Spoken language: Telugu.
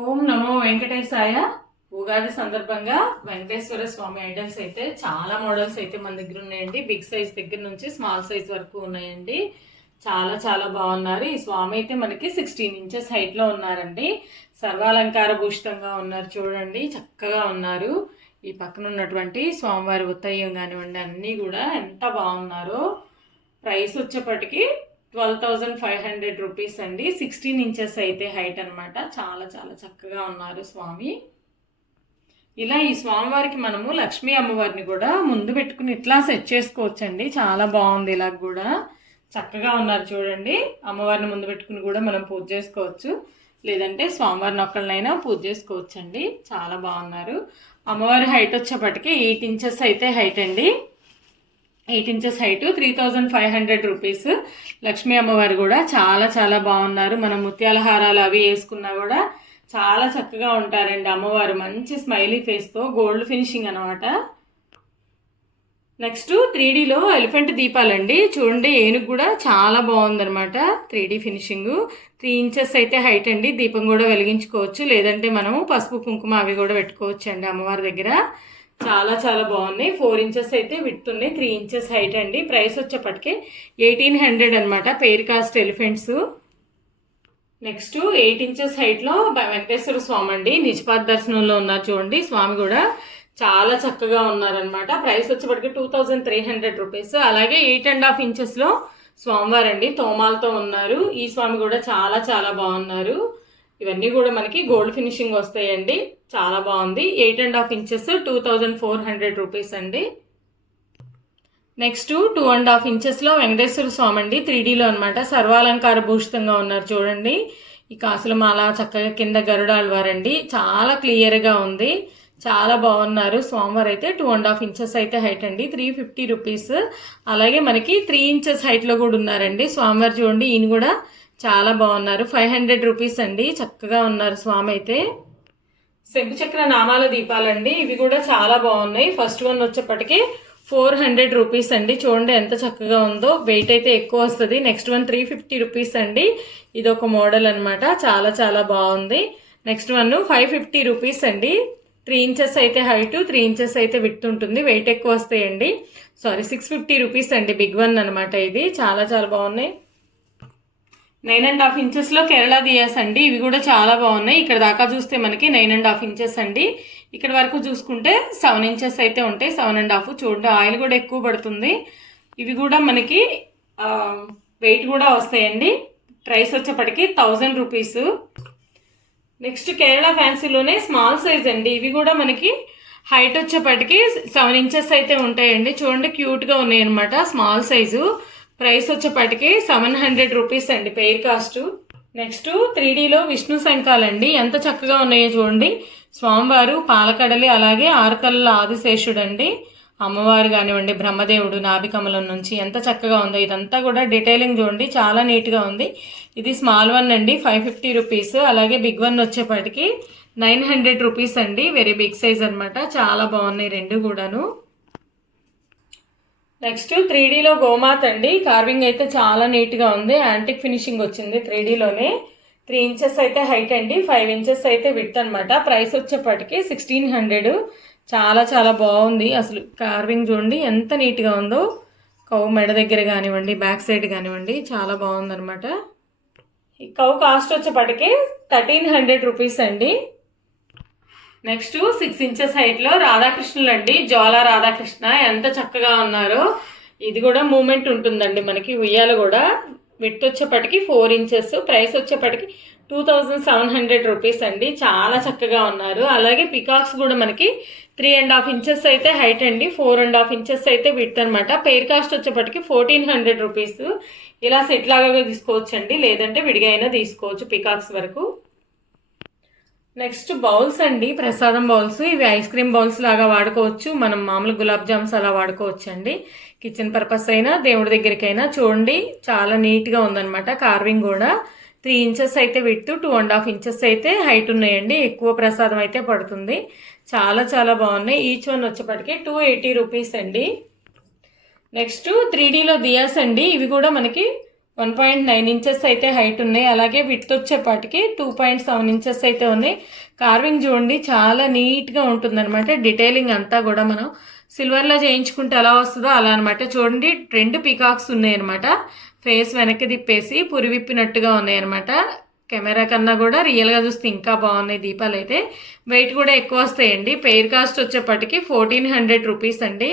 ఓం నమో వెంకటేశాయ. ఉగాది సందర్భంగా వెంకటేశ్వర స్వామి ఐడల్స్ అయితే చాలా మోడల్స్ అయితే మన దగ్గర ఉన్నాయండి. బిగ్ సైజ్ దగ్గర నుంచి స్మాల్ సైజ్ వరకు ఉన్నాయండి. చాలా చాలా బాగున్నారు. ఈ స్వామి అయితే మనకి 16 ఇంచెస్ హైట్ లో ఉన్నారండి. సర్వాలంకార భూషితంగా ఉన్నారు. చూడండి చక్కగా ఉన్నారు. ఈ పక్కన ఉన్నటువంటి స్వామివారి ఉత్తయ్యం కానివ్వండి అన్నీ కూడా ఎంత బాగున్నారో. ప్రైస్ వచ్చేప్పటికి 12,500 రూపీస్ అండి. 16 ఇంచెస్ అయితే హైట్ అనమాట. చాలా చాలా చక్కగా ఉన్నారు స్వామి. ఇలా ఈ స్వామివారికి మనము లక్ష్మీ అమ్మవారిని కూడా ముందు పెట్టుకుని ఇట్లా సెట్ చేసుకోవచ్చండి. చాలా బాగుంది. ఇలా కూడా చక్కగా ఉన్నారు చూడండి. అమ్మవారిని ముందు పెట్టుకుని కూడా మనం పూజ చేసుకోవచ్చు, లేదంటే స్వామివారిని ఒక్కళ్ళనైనా పూజ చేసుకోవచ్చండి. చాలా బాగున్నారు. అమ్మవారి హైట్ వచ్చేప్పటికి 8 ఇంచెస్ అయితే హైట్ అండి. 8 ఇంచెస్ హైట్, 3,500 రూపీస్. లక్ష్మీ అమ్మవారు కూడా చాలా చాలా బాగున్నారు. మనం ముత్యాల హారాలు అవి వేసుకున్నా కూడా చాలా చక్కగా ఉంటారండి అమ్మవారు. మంచి స్మైలీ ఫేస్తో గోల్డ్ ఫినిషింగ్ అనమాట. నెక్స్ట్ 3Dలో ఎలిఫెంట్ దీపాలండి. చూడండి ఏనుగు కూడా చాలా బాగుందనమాట. 3D finishing. 3 ఇంచెస్ అయితే హైట్ అండి. దీపం కూడా వెలిగించుకోవచ్చు, లేదంటే మనము పసుపు కుంకుమ అవి కూడా పెట్టుకోవచ్చు అండి అమ్మవారి దగ్గర. చాలా చాలా బాగున్నాయి. 4 ఇంచెస్ అయితే విడ్త్ ఉన్నాయి, 3 ఇంచెస్ హైట్ అండి. ప్రైస్ వచ్చేప్పటికే 1,800 అనమాట. Pair cost elephants. Next 8 inches హైట్లో వెంకటేశ్వర స్వామి అండి. నిజపాద దర్శనంలో ఉన్నారు చూడండి. స్వామి కూడా చాలా చక్కగా ఉన్నారనమాట. ప్రైస్ వచ్చేప్పటికి 2,300 రూపీస్. అలాగే 8.5 ఇంచెస్లో స్వామివారండి తోమాలతో ఉన్నారు. ఈ స్వామి కూడా చాలా చాలా బాగున్నారు. ఇవన్నీ కూడా మనకి గోల్డ్ ఫినిషింగ్ వస్తాయండి. చాలా బాగుంది. 8.5 ఇంచెస్ 2,400 రూపీస్ అండి. నెక్స్ట్ 2.5 ఇంచెస్లో వెంకటేశ్వర స్వామి అండి. 3Dలో అనమాట. సర్వాలంకార భూషితంగా ఉన్నారు చూడండి. ఈ కాసుల మాల చక్కగా కింద గరుడాళ్వారండి. చాలా క్లియర్గా ఉంది. చాలా బాగున్నారు. స్వామివారు అయితే 2.5 ఇంచెస్ అయితే హైట్ అండి. 350 రూపీస్. అలాగే మనకి 3 ఇంచెస్ హైట్లో కూడా ఉన్నారండి స్వామివారు. చూడండి ఈయన కూడా చాలా బాగున్నారు. 500 రూపీస్ అండి. చక్కగా ఉన్నారు స్వామి అయితే. శంకుచక్ర నామాల దీపాలండి. ఇవి కూడా చాలా బాగున్నాయి. ఫస్ట్ వన్ వచ్చేప్పటికి 400 రూపీస్ అండి. చూడండి ఎంత చక్కగా ఉందో. వెయిట్ అయితే ఎక్కువ వస్తుంది. నెక్స్ట్ వన్ 350 రూపీస్ అండి. ఇది ఒక మోడల్ అనమాట. చాలా చాలా బాగుంది. నెక్స్ట్ వన్ 550 రూపీస్ అండి. 3 ఇంచెస్ అయితే హైట్, 3 ఇంచెస్ అయితే విడ్త్ ఉంటుంది. వెయిట్ ఎక్కువ వస్తాయండి. 650 రూపీస్ అండి. బిగ్ వన్ అనమాట. ఇది చాలా చాలా బాగున్నాయి. 9.5 ఇంచెస్లో కేరళ దియాస్ అండి. ఇవి కూడా చాలా బాగున్నాయి. ఇక్కడ దాకా చూస్తే మనకి 9.5 ఇంచెస్ అండి. ఇక్కడ వరకు చూసుకుంటే 7 ఇంచెస్ అయితే ఉంటాయి. 7.5. చూడండి ఆయిల్ కూడా ఎక్కువ పడుతుంది. ఇవి కూడా మనకి వెయిట్ కూడా వస్తాయండి. ప్రైస్ వచ్చేప్పటికి 1,000 రూపీస్. నెక్స్ట్ కేరళ ఫ్యాన్సీలోనే స్మాల్ సైజ్ అండి. ఇవి కూడా మనకి హైట్ వచ్చేప్పటికి 7 ఇంచెస్ అయితే ఉంటాయండి. చూడండి క్యూట్గా ఉన్నాయి అనమాట. Small size. ప్రైస్ వచ్చేప్పటికి 700 రూపీస్ అండి. Pair cost. నెక్స్ట్ 3Dలో విష్ణు శంఖాలండి. ఎంత చక్కగా ఉన్నాయో చూడండి. స్వామివారు పాలకడలి, అలాగే ఆరుతల్ల ఆదిశేషుడు అండి. అమ్మవారు కానివ్వండి, బ్రహ్మదేవుడు నాభికమలం నుంచి ఎంత చక్కగా ఉందో. ఇదంతా కూడా డీటెయిలింగ్ చూడండి. చాలా నీట్గా ఉంది. ఇది స్మాల్ వన్ అండి. 550 రూపీస్. అలాగే బిగ్ వన్ వచ్చేప్పటికి 900 రూపీస్ అండి. వెరీ బిగ్ సైజ్ అనమాట. చాలా బాగున్నాయి రెండు కూడాను. నెక్స్ట్ 3Dలో గోమాత అండి. కార్వింగ్ అయితే చాలా నీట్గా ఉంది. యాంటిక్ ఫినిషింగ్ వచ్చింది 3Dలోనే. 3 ఇంచెస్ అయితే హైట్ అండి. 5 ఇంచెస్ అయితే విడ్త్ అనమాట. ప్రైస్ వచ్చేప్పటికి 1,600. చాలా చాలా బాగుంది. అసలు కార్వింగ్ చూడండి ఎంత నీట్గా ఉందో. కౌ మెడ దగ్గర కానివ్వండి, బ్యాక్ సైడ్ కానివ్వండి, చాలా బాగుందనమాట. ఈ కౌ కాస్ట్ వచ్చేప్పటికి 1,300 రూపీస్ అండి. నెక్స్ట్ 6 ఇంచెస్ హైట్లో రాధాకృష్ణులు అండి. జ్వాలా రాధాకృష్ణ ఎంత చక్కగా ఉన్నారో. ఇది కూడా మూమెంట్ ఉంటుందండి మనకి. ఉయ్యాల కూడా. విడ్త్ వచ్చేప్పటికి 4 ఇంచెస్. ప్రైస్ వచ్చేప్పటికి 2,700 రూపీస్ అండి. చాలా చక్కగా ఉన్నారు. అలాగే పికాక్స్ కూడా మనకి 3.5 ఇంచెస్ అయితే హైట్ అండి. 4.5 ఇంచెస్ అయితే విడ్త్ అనమాట. పెయిర్ కాస్ట్ వచ్చేప్పటికి 1,400 రూపీస్. ఇలా సెట్ లాగా తీసుకోవచ్చు అండి, లేదంటే విడిగా అయినా తీసుకోవచ్చు పికాక్స్ వరకు. నెక్స్ట్ బౌల్స్ అండి. ప్రసాదం బౌల్స్. ఇవి ఐస్ క్రీమ్ బౌల్స్ లాగా వాడుకోవచ్చు. మనం మామూలు గులాబ్ జామ్స్ అలా వాడుకోవచ్చు అండి. కిచెన్ పర్పస్ అయినా దేవుడి దగ్గరికైనా. చూడండి చాలా నీట్గా ఉందన్నమాట. కార్వింగ్ కూడా 3 ఇంచెస్ అయితే విడ్త్, 2.5 ఇంచెస్ అయితే హైట్ ఉన్నాయండి. ఎక్కువ ప్రసాదం అయితే పడుతుంది. చాలా చాలా బాగున్నాయి. ఈచ్ వన్ వచ్చేప్పటికి 280 రూపీస్ అండి. నెక్స్ట్ 3Dలో దియాస్ అండి. ఇవి కూడా మనకి 1.9 ఇంచెస్ అయితే హైట్ ఉన్నాయి. అలాగే విడ్త్ వచ్చేపాటికి 2.7 ఇంచెస్ అయితే ఉన్నాయి. కార్వింగ్ చూడండి చాలా నీట్గా ఉంటుందన్నమాట. డీటెయిలింగ్ అంతా కూడా మనం సిల్వర్లో చేయించుకుంటే ఎలా వస్తుందో అలా అనమాట. చూడండి 2 పీకాక్స్ ఉన్నాయన్నమాట. ఫేస్ వెనక్కి తిప్పేసి పురి విప్పినట్టుగా ఉన్నాయన్నమాట. కెమెరా కన్నా కూడా రియల్గా చూస్తే ఇంకా బాగున్నాయి దీపాలు అయితే. వెయిట్ కూడా ఎక్కువ వస్తాయండి. పెయిర్ కాస్ట్ వచ్చేప్పటికి 1400 రూపీస్ అండి.